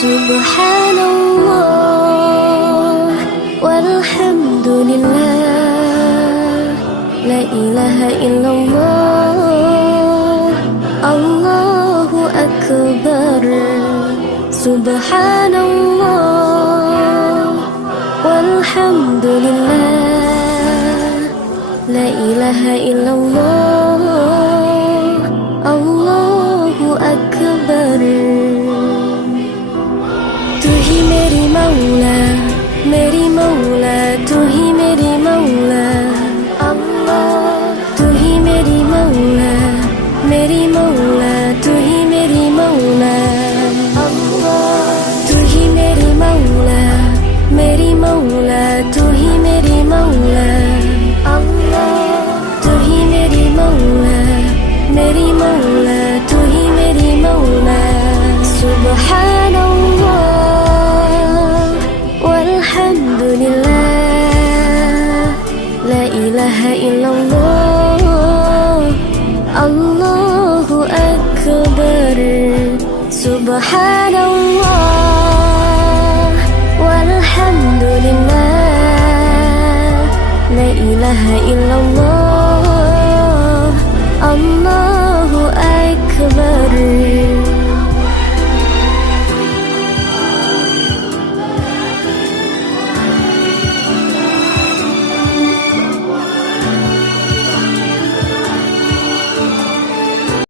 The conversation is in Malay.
Subhanallah walhamdulillah, la ilaha illallah, Allahu akbar. Subhanallah walhamdulillah, la ilaha illallah, Allahu akbar. तू ही मेरी मौला, मेरी मौला, तू ही मेरी मौला अल्लाह। तू ही मेरी मौला, मेरी मौला, तू ही मेरी मौला अल्लाह। तू ही मेरी मौला, मेरी मौला, तू ही मेरी मौला अल्लाह। तू ही मेरी मौला, मेरी मौला, तू ही मेरी मौला। Subhanallah walhamdulillah, la ilaha illallah, Allahu akbar. Subhanallah walhamdulillah, la ilaha illallah.